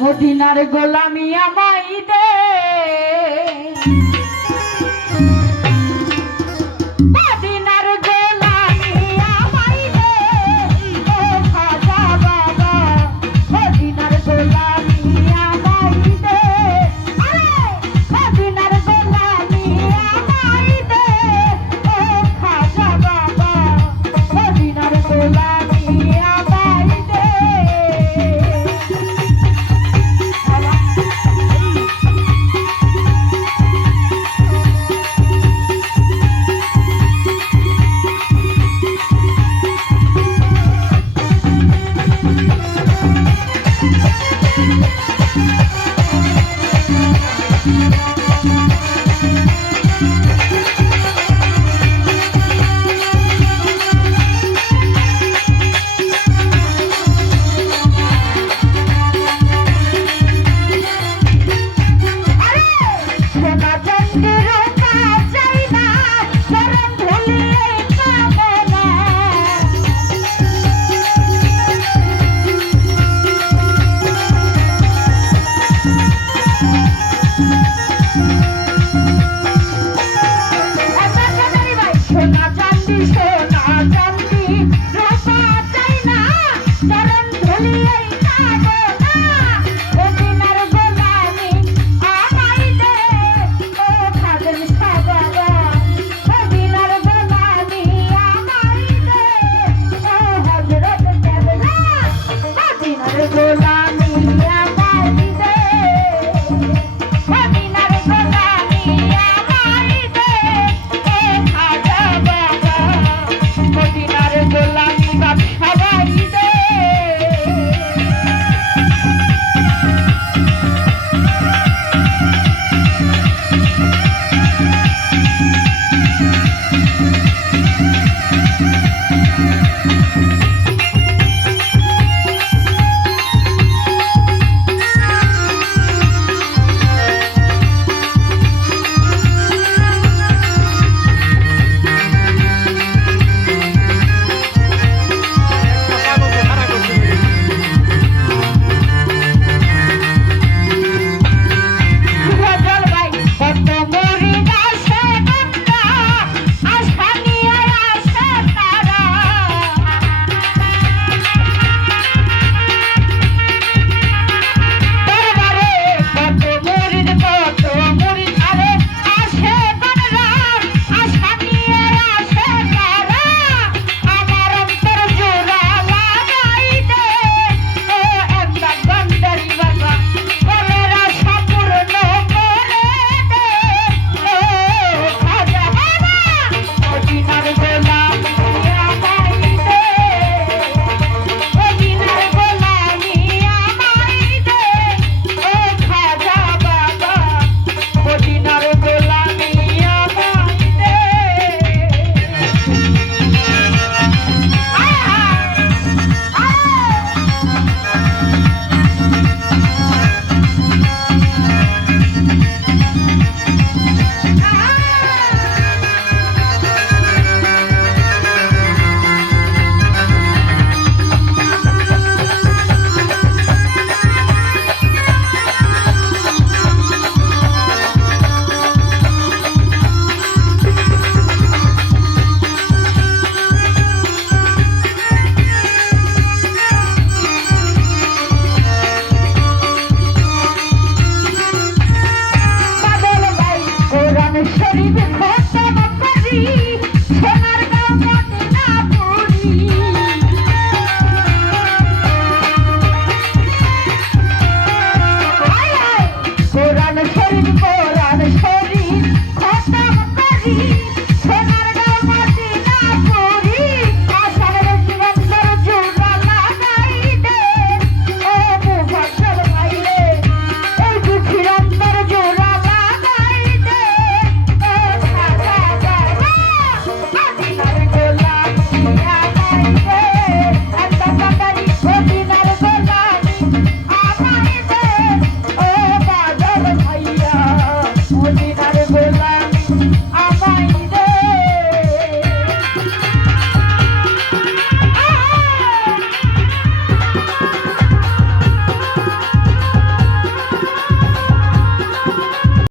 মদিনার গোলামি আমাই দে। আরে সোনা Krishna, Krishna.